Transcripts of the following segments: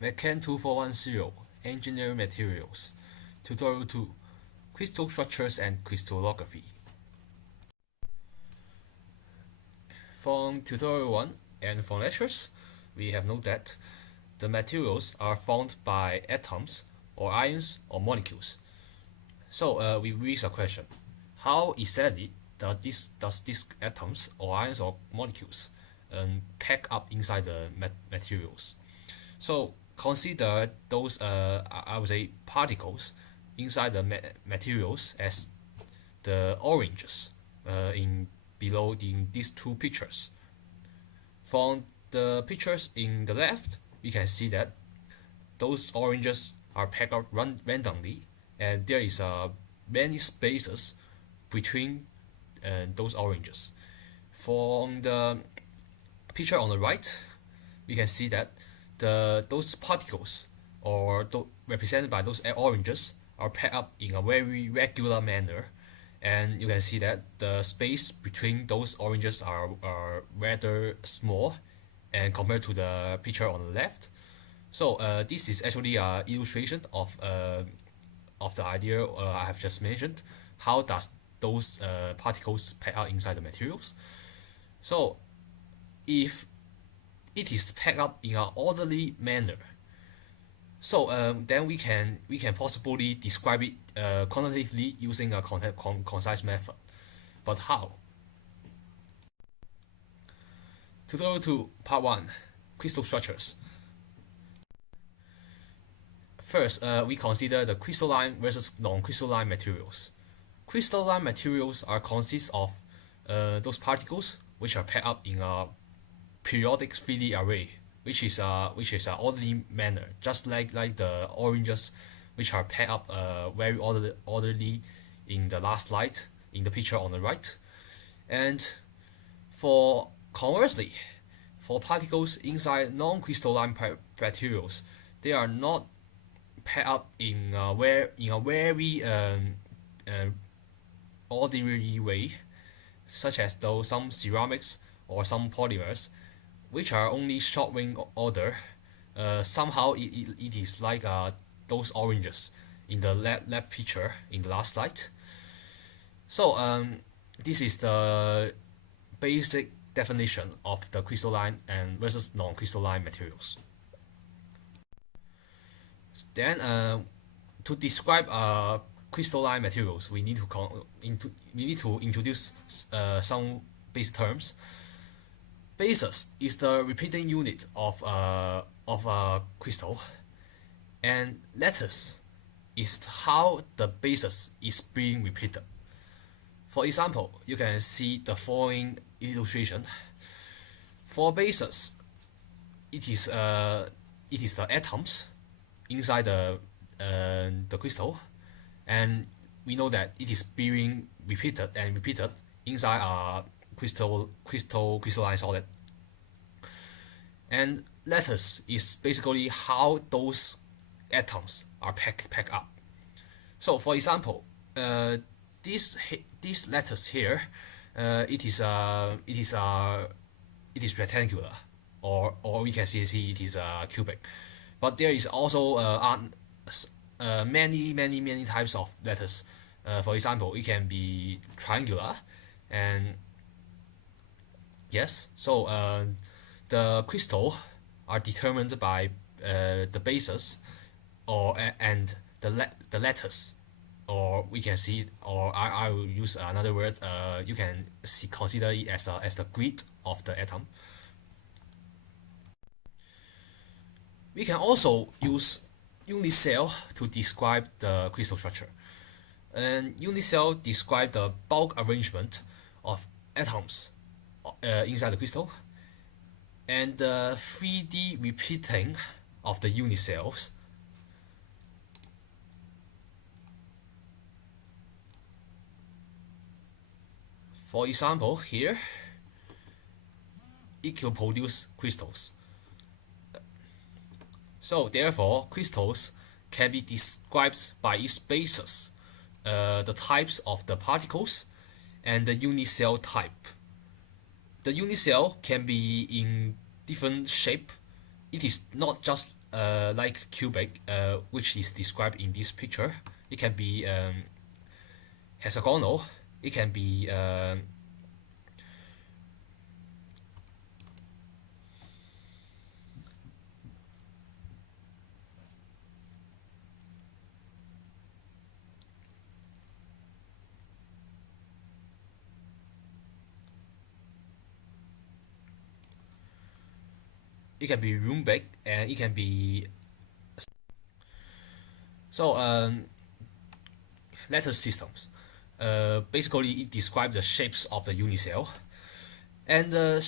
MECH2410 Engineering Materials Tutorial 2 Crystal Structures and Crystallography. From Tutorial 1 and from lectures, we have noted that the materials are formed by atoms or ions or molecules. So we raise a question: how exactly does these atoms or ions or molecules pack up inside the materials? So consider those I would say particles inside the materials as the oranges in below these two pictures. From the pictures in the left, we can see that those oranges are packed out randomly, and there is many spaces between those oranges. From the picture on the right, we can see that those particles or represented by those oranges are packed up in a very regular manner, and you can see that the space between those oranges are rather small and compared to the picture on the left. So this is actually an illustration of the idea I have just mentioned. How does those particles pack out inside the materials? So if it is packed up in an orderly manner, so then we can possibly describe it quantitatively using a concise method. But how? Tutorial 2, Part 1, Crystal Structures. First, we consider the crystalline versus non-crystalline materials. Crystalline materials consist of those particles which are packed up in a periodic 3D array, which is an orderly manner, just like the oranges, which are packed up very orderly in the last slide in the picture on the right. And for conversely, for particles inside non-crystalline materials, they are not packed up in a very ordinary way, such as though some ceramics or some polymers, which are only short ring order. Somehow it is like those oranges in the left picture in the last slide. So this is the basic definition of the crystalline and versus non-crystalline materials. Then to describe crystalline materials, we need to introduce some basic terms. Basis is the repeating unit of a crystal, and lattice is how the basis is being repeated. For example, you can see the following illustration. For basis, it is the atoms inside the crystal, and we know that it is being repeated inside a crystalline solid. And lattice is basically how those atoms are packed up. So for example, this lattice here, it is rectangular, or we can see it is cubic. But there is also many types of lattice. For example, it can be triangular, and yes, so the crystal are determined by the basis and the lattice, or we can see, or I will use another word. You can consider it as the grid of the atom. We can also use unit cell to describe the crystal structure. And unit cell describe the bulk arrangement of atoms inside the crystal, and the 3D repeating of the unit cells. For example, here, it will produce crystals. So therefore, crystals can be described by its basis, the types of the particles, and the unit cell type. The unit cell can be in different shape, it is not just like cubic, which is described in this picture. It can be hexagonal. It can be rhombic, and it can be so lattice systems. Basically, it describes the shapes of the unit cell, and the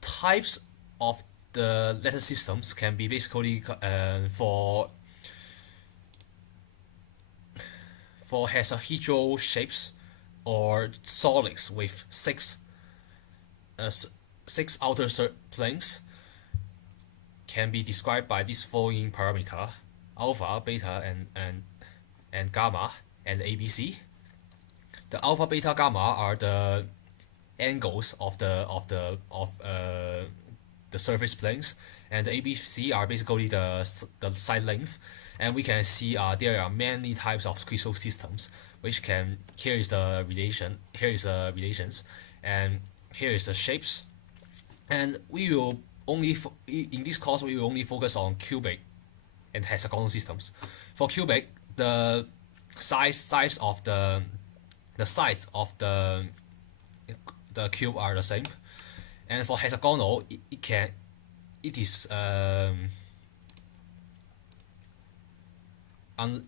types of the lattice systems can be basically for hexahedral shapes or solids with uh, six outer planes can be described by this following parameter: alpha, beta, and gamma, and ABC. The alpha, beta, gamma are the angles of the surface planes, and the ABC are basically the side length. And we can see there are many types of crystal systems, which can here is the relations, and here is the shapes. And we will only in this course we will only focus on cubic and hexagonal systems. For cubic, the size of the sides of the cube are the same, and for hexagonal, it is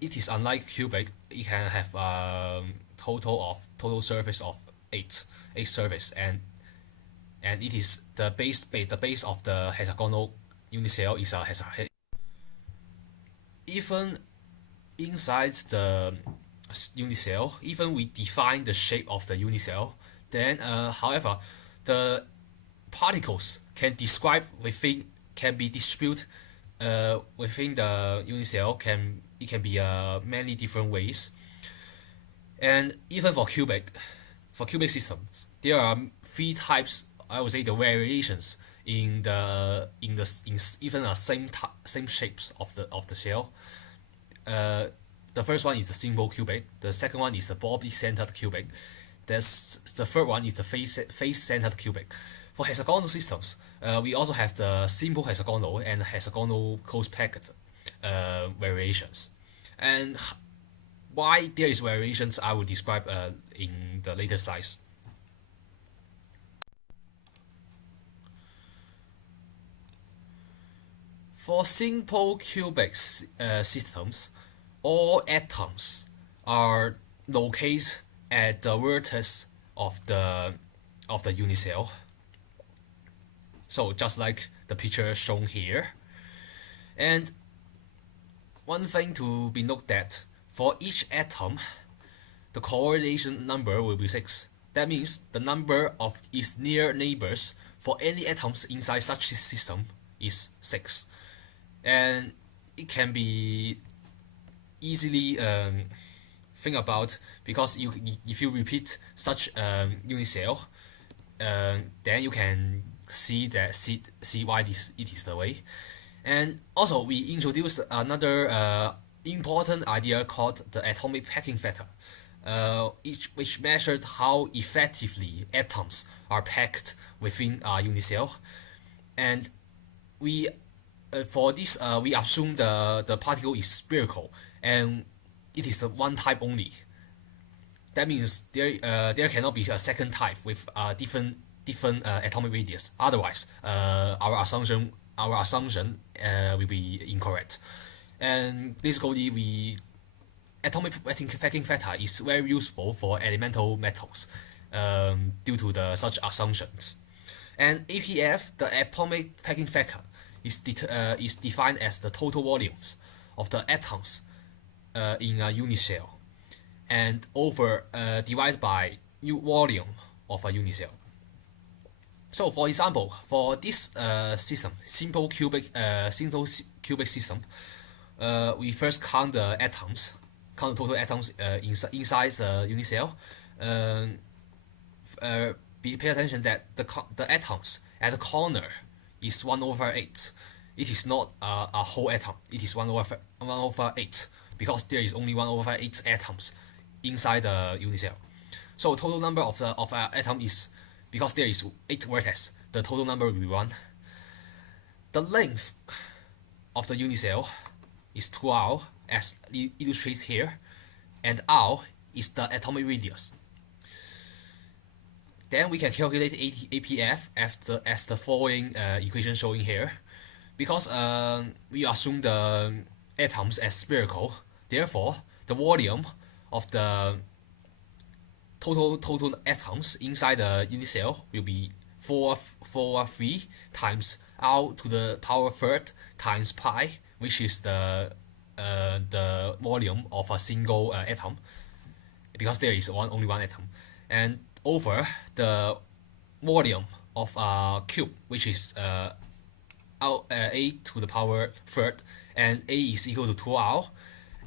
it is unlike cubic. It can have total surface of eight surface, and it is the base of the hexagonal unit cell is a hexagon. Even inside the unit cell, even we define the shape of the unit cell, then however, the particles can be distributed within the unit cell. It can be many different ways. And even for cubic systems, there are three types. I would say the variations in even the same shapes of the cell. The first one is the simple cubic. The second one is the body-centered cubic. The third one is the face-centered cubic. For hexagonal systems, we also have the simple hexagonal and hexagonal close-packed variations. And why there is variations, I will describe in the later slides. For simple cubic systems, all atoms are located at the vertex of the unit cell. So just like the picture shown here. And one thing to be noted that for each atom, the coordination number will be 6. That means the number of its near neighbors for any atoms inside such a system is 6. And it can be easily think about, because if you repeat such unit cell, then you can see why it is the way. And also we introduce another important idea called the atomic packing factor, which measured how effectively atoms are packed within a unit cell. And we for this we assume the particle is spherical and it is the one type only. That means there cannot be a second type with different atomic radius. Otherwise, our assumption will be incorrect. And basically, atomic packing factor is very useful for elemental metals due to such assumptions. And APF, the atomic packing factor, is defined as the total volumes of the atoms in a unit cell, and divided by volume of a unit cell. So, for example, for this system, simple cubic system, we first count the total atoms inside the unit cell. Pay attention that the atoms at the corner is 1/8, it is not a whole atom. It is 1/8 because there is only 1/8 atoms inside the unit cell. So total number of the atom is, because there is 8 vertices, the total number will be 1. The length of the unit cell is 2r as illustrated here, and r is the atomic radius. Then we can calculate APF as the following equation showing here. Because we assume the atoms as spherical, therefore the volume of the total atoms inside the unit cell will be 3 times r to the power third times pi, which is the volume of a single atom, because there is only one atom, and over the volume of a cube, which is a to the power third, and a is equal to 2r,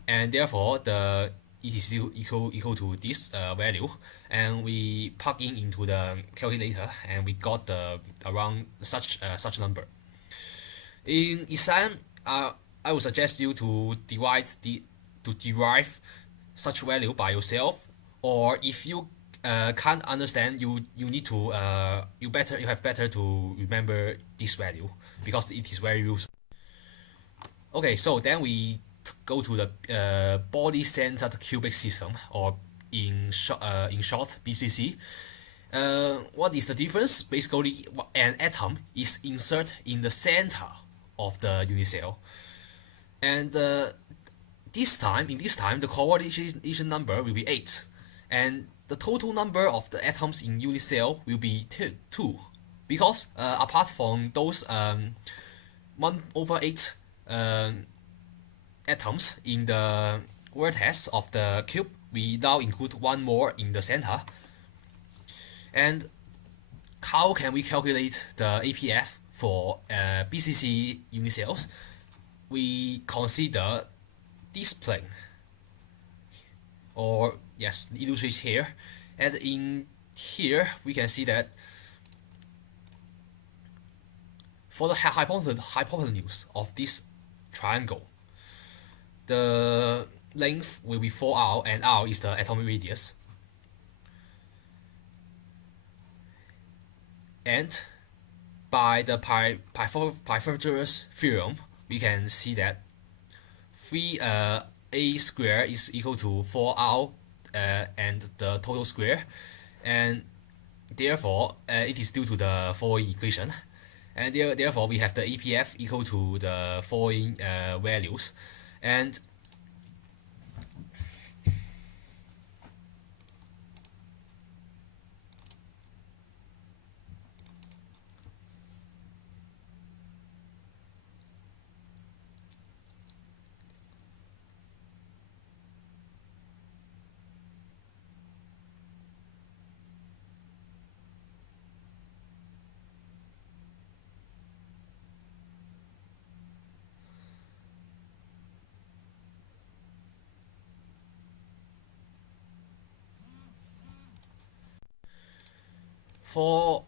and therefore it is equal to this value, and we plug into the calculator, and we got around such number. In exam, I would suggest you to derive such value by yourself, or if you can't understand, you need to you have better to remember this value, because it is very useful. Okay, so then we go to the body-centered cubic system, or in short BCC. What is the difference? Basically, an atom is inserted in the center of the unit cell, and in this time the coordination number will be 8, and the total number of the atoms in unit cell will be 2, because apart from those 1/8 atoms in the vertex of the cube, we now include one more in the center. And how can we calculate the APF for BCC unit cells? We consider this plane, or yes, illustrate here, and in here we can see that for the hypotenuse of this triangle, the length will be 4r, and r is the atomic radius. And by the Pythagoras theorem, we can see that 3a squared is equal to 4r and the total square, and therefore it is due to the following equation, and therefore we have the APF equal to the following values. And for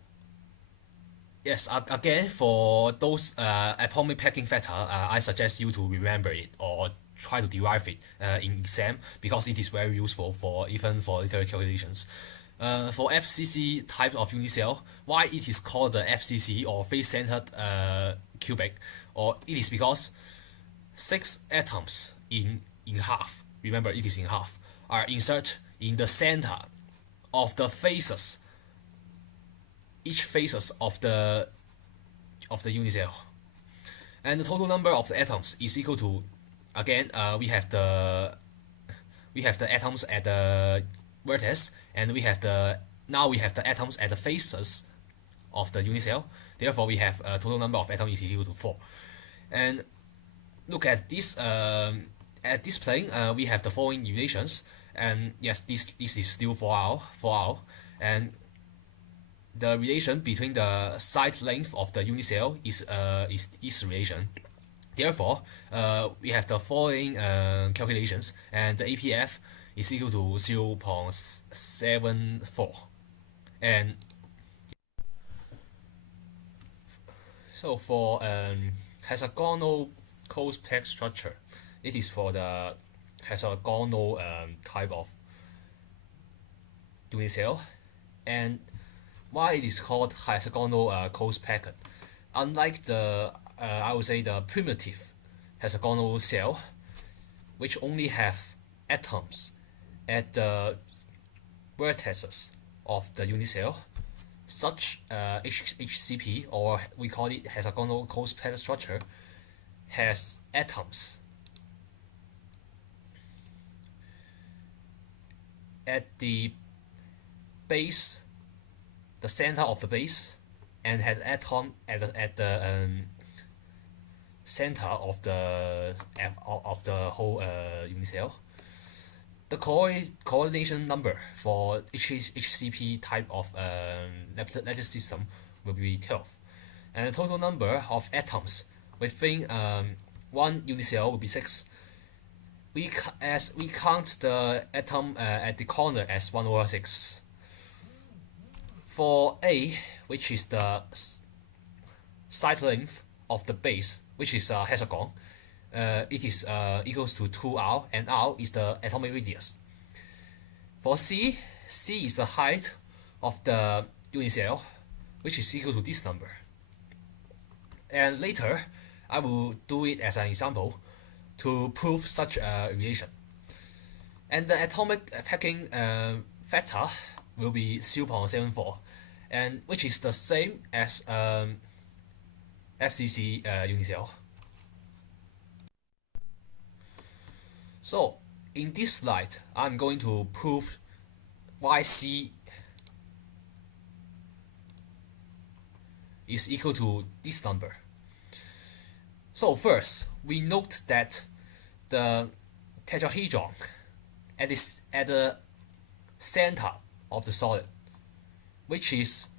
again, for those atomic packing factor, I suggest you to remember it or try to derive it in exam, because it is very useful for literary calculations. For FCC type of unit cell, why it is called the FCC, or face-centered cubic, or it is because 6 atoms in half, remember it is in half, are inserted in the center of the faces, each faces of the unit cell, and the total number of the atoms is equal to, again, we have the atoms at the vertex, and we have the atoms at the faces of the unit cell. Therefore, we have a total number of atoms is equal to 4. And look at this plane, we have the following relations, and yes, this is still 4r, and the relation between the side length of the unit cell is this relation. Therefore, we have the following calculations, and the APF is equal to 0.74. And so for hexagonal closed-packed structure. It is for the hexagonal type of unit cell. And why it is called hexagonal closed-packed? Unlike the I would say the primitive hexagonal cell, which only have atoms at the vertices of the unit cell, such HCP, or we call it hexagonal closed-packed structure, has atoms at the base, the center of the base, and has atom at the center of the whole unit cell. The coordination number for HCP type of lattice system will be 12, and the total number of atoms within one unit cell will be 6. We count the atom at the corner as 1 over 6. For A, which is the side length of the base, which is a hexagon, it is equals to 2r, and r is the atomic radius. For C, C is the height of the unit cell, which is equal to this number. And later, I will do it as an example to prove such a relation. And the atomic packing factor will be 0.74, and which is the same as FCC unit cell. So in this slide, I'm going to prove why C is equal to this number. So first, we note that the tetrahedron at the center of the solid, which is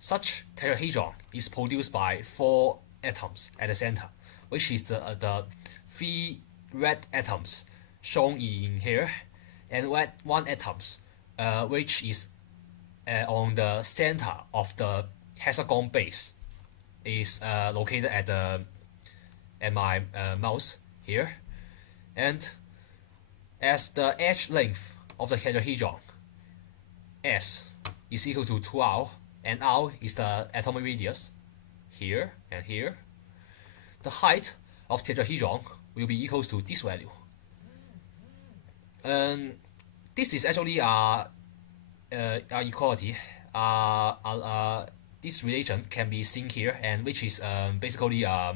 such tetrahedron is produced by 4 atoms at the center, which is the 3 red atoms shown in here, and 1 atoms which is on the center of the hexagon base, is located at my mouse here. And as the edge length of the tetrahedron, S is equal to 2r, and r is the atomic radius here and here, the height of tetrahedron will be equals to this value. This is actually equality. This relation can be seen here, and which is basically a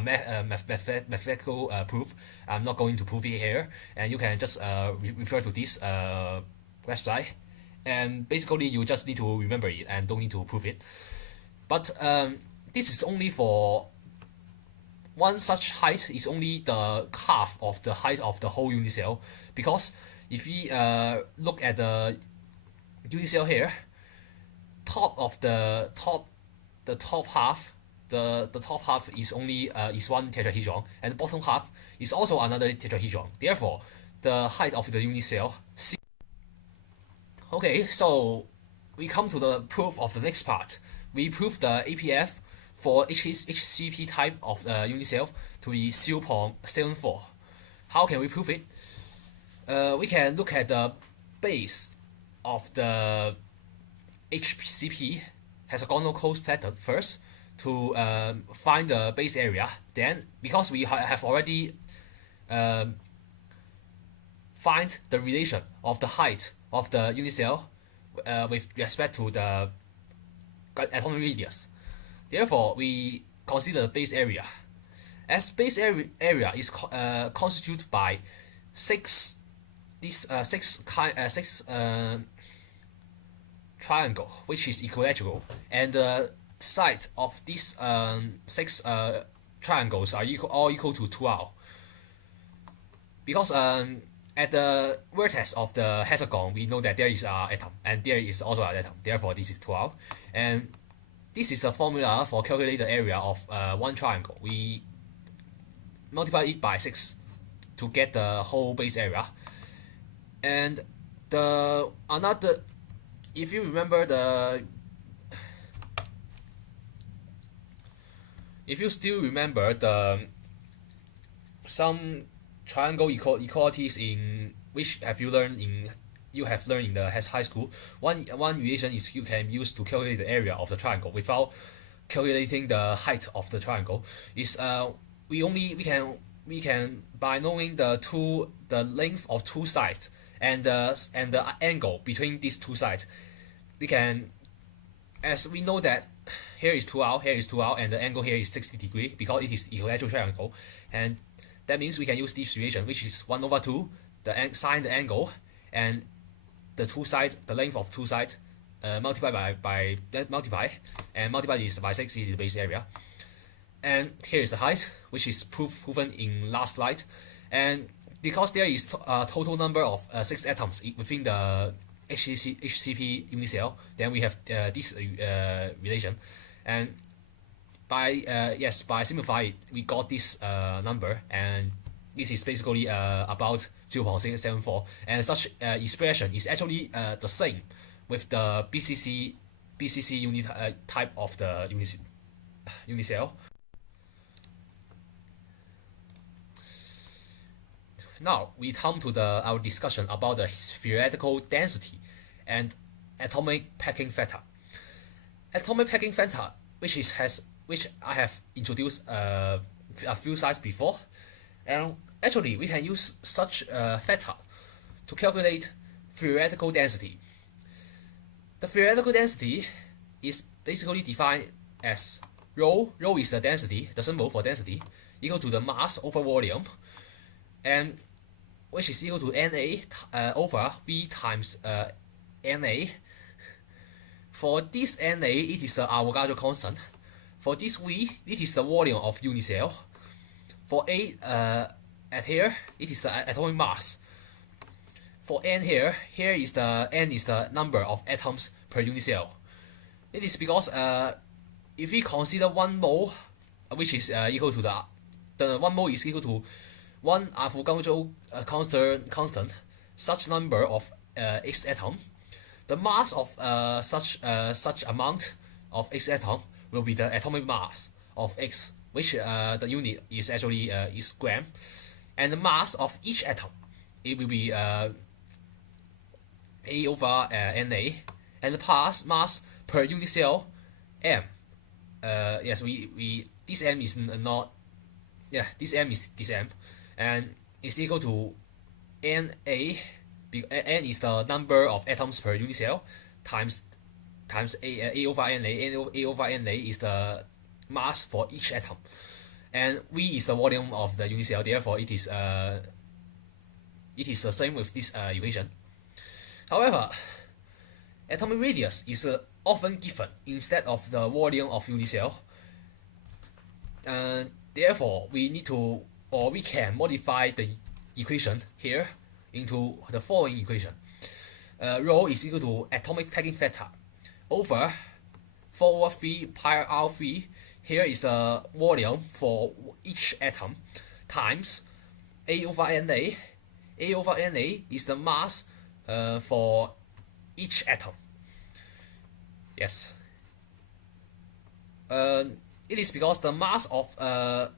mathematical proof. I'm not going to prove it here, and you can just refer to this website, and basically you just need to remember it and don't need to prove it. But this is only for one such height is only the half of the height of the whole unit cell, because if we look at the unit cell here, top half, the top half is only is one tetrahedron, and the bottom half is also another tetrahedron. Therefore, the height of the unit cell C. Okay, so we come to the proof of the next part. We prove the APF for HCP type of unit cell to be 0.74. How can we prove it? We can look at the base of the HCP hexagonal closed-packed first to find the base area. Then, because we have already find the relation of the height of the unit cell with respect to the atomic radius. Therefore, we consider the base area. As base area is constituted by six triangle, which is equilateral, and the side of these 6 triangles are all equal to 2r. Because at the vertex of the hexagon, we know that there is an atom, and there is also an atom. Therefore, this is 2r. And this is a formula for calculate the area of one triangle. We multiply it by 6 to get the whole base area. And if you remember if you still remember the some triangle equalities in which you have learned in the high school, one relation is you can use to calculate the area of the triangle without calculating the height of the triangle is we can by knowing the length of two sides and the angle between these two sides, we can, as we know that here is 2r, here is 2r, and the angle here is 60 degree because it is equilateral triangle, and that means we can use this relation, which is 1 over 2 sine the angle and the two sides, the length of two sides, multiply by multiply this by 6 is the base area, and here is the height, which is proven in last slide, and because there is a total number of 6 atoms within the HCP unit cell, then we have this relation, and by simplifying it, we got this number, and this is basically about 0.674, and such expression is actually the same with the BCC unit type of the unit cell. Now we come to our discussion about the theoretical density and atomic packing factor. Atomic packing factor, which I have introduced a few slides before, and actually we can use such a factor to calculate theoretical density. The theoretical density is basically defined as rho. Rho is the density, the symbol for density, equal to the mass over volume, and which is equal to Na over V times Na. For this Na, it is the Avogadro constant. For this V, it is the volume of unit cell. For A at here, it is the atomic mass. For N here is the N is the number of atoms per unit cell. It is because if we consider 1 mole, which is equal to the 1 mole is equal to 1 Avogadro constant, such number of X atom, the mass of such amount of X atom will be the atomic mass of X, which the unit is actually is gram, and the mass of each atom, it will be A over Na, and the mass per unit cell m. Yes, we this m is not, yeah, this m is this m, and is equal to Na. N is the number of atoms per unit cell times A over Na. A over Na is the mass for each atom, and V is the volume of the unit cell. Therefore, it is the same with this equation. However, atomic radius is often given instead of the volume of unit cell. Therefore, we need to, or we can modify the equation here into the following equation. Rho is equal to atomic packing factor over 4 over 3 pi r3. Here is the volume for each atom times A over Na. A over Na is the mass for each atom. Yes. It is because the mass of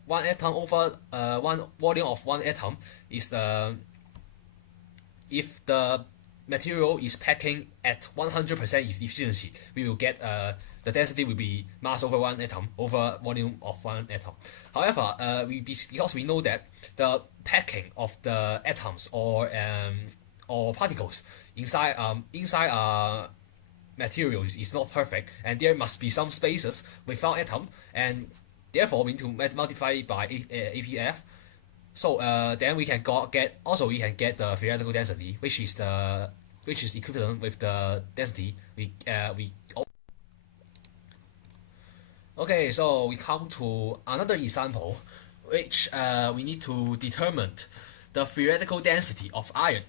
one atom over one volume of one atom is if the material is packing at 100% efficiency, we will get the density will be mass over one atom over volume of one atom. However, because we know that the packing of the atoms or particles inside materials is not perfect, and there must be some spaces without atom, and therefore we need to multiply by APF. So then we can get the theoretical density, which is equivalent with the density we. Okay, so we come to another example, which we need to determine the theoretical density of iron.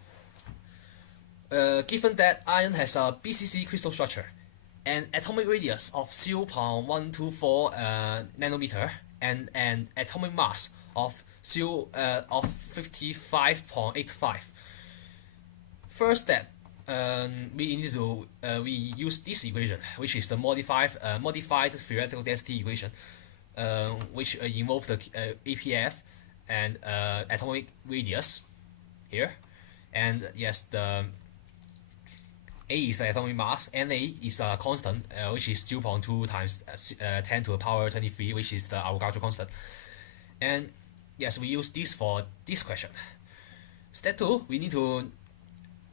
Given that iron has a BCC crystal structure, an atomic radius of 0.124 nanometer, and an atomic mass of 55.85. First step, we use this equation, which is the modified theoretical density equation, which involve the APF and atomic radius here, and yes, the A is the atomic mass, Na is a constant, which is 0.2 times 10 to the power 23, which is the Avogadro constant. And yes, we use this for this question. Step 2, we need to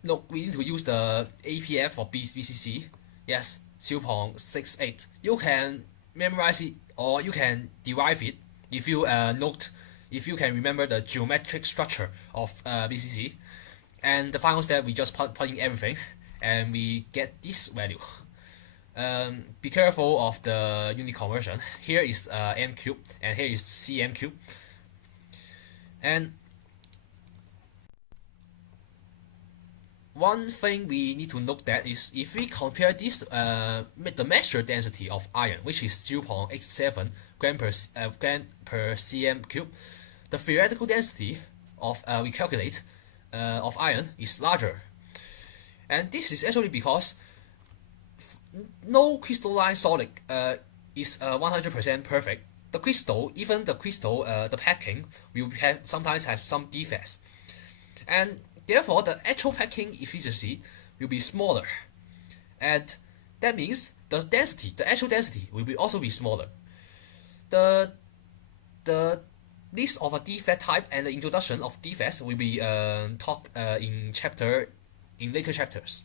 use the APF for BCC. Yes, 0.68. You can memorize it or you can derive it if you if you can remember the geometric structure of BCC. And the final step, we just plug in everything and we get this value. Be careful of the unit conversion. Here is m cube and here is cm cube. And one thing we need to note that is if we compare this the measured density of iron, which is 0.87 gram per cm cube, the theoretical density of we calculate of iron is larger. And this is actually because no crystalline solid is 100% perfect. The crystal, the packing will sometimes have some defects, and therefore the actual packing efficiency will be smaller, and that means the actual density will also be smaller. The list of a defect type and the introduction of defects will be talked in later chapters.